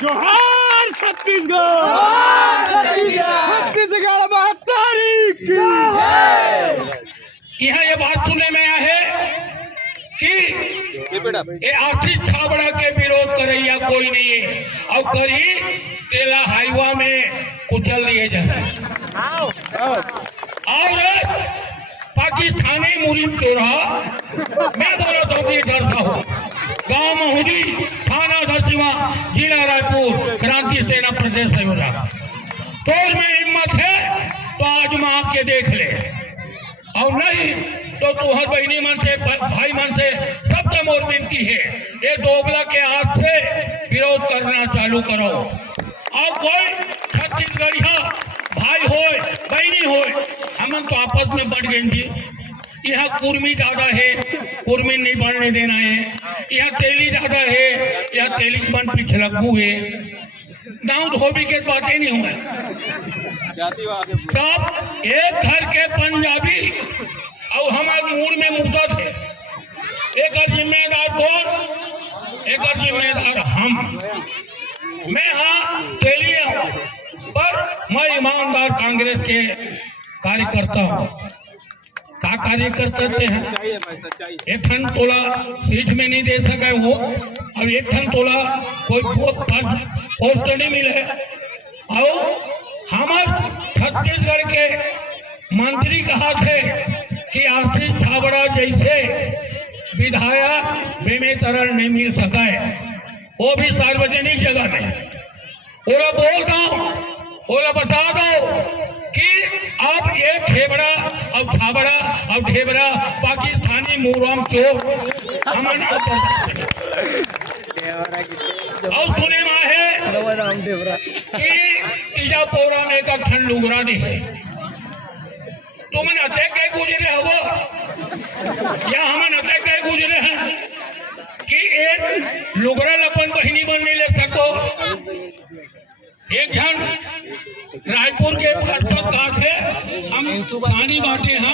जोहार छत्तीसगढ़, छत्तीसगढ़ महातारी की। यहाँ ये बात सुनने में आया है कि ये आर्थिक छाबड़ा के विरोध करैया कोई नहीं है और करी तेला हाईवा में कुचल दिए जाए और पाकिस्तानी मुरीम चोरा मैं बोला तो कि इधर सा हो गांव महुदी थाना दर्जिवा जिला रायपुर क्रांति सेना प्रदेश संयोजक तो में हिम्मत है तो आज में आके देख ले और नहीं तो तुहर बहनी मन से भाई मन से सबके मोर विनती है ये दोगला के हाथ से विरोध करना चालू करो और कोई छत्तीसगढ़िया भाई हो बहनी हो हम तो आपस में बढ़ गए जी। यहाँ कुर्मी ज्यादा है, कुर्मी नहीं बढ़ने देना है। यहाँ तेली ज्यादा है, यहाँ तेली बन पिछलग्गू है। गाँव धोबी के बातें नहीं हुए सब एक घर के पंजाबी और हमारे मूड में मुद्दा थे। एक जिम्मेदार कौन? एक जिम्मेदार हम। मैं हाँ तेली पर मैं ईमानदार कांग्रेस के कार्यकर्ता हूँ। का कार्य करते हैं एक ठन तोला सीट में नहीं दे सका वो अब एक ठन तोला कोई पोस्ट नहीं मिले और हमारे छत्तीसगढ़ के मंत्री कहा थे कि आर्थिक छाबड़ा जैसे विधायक बेमेतरल नहीं मिल सका है वो भी सार्वजनिक जगह में ओला बोल दो ओला बता दो कि अब ये खेबड़ा और छाबड़ा और ढेबरा पाकिस्तानी मुराम चोर हमन और सुने में है कि तीजा पौरा में का ठंड लुगरा दी तुमन अते के गुजरे हो या हमन अते के गुजरे हैं कि एक लुगरा अपन बहिनी बन नहीं ले सको। एक जन रायपुर के भाजपा का थे हम पानी बांटे हैं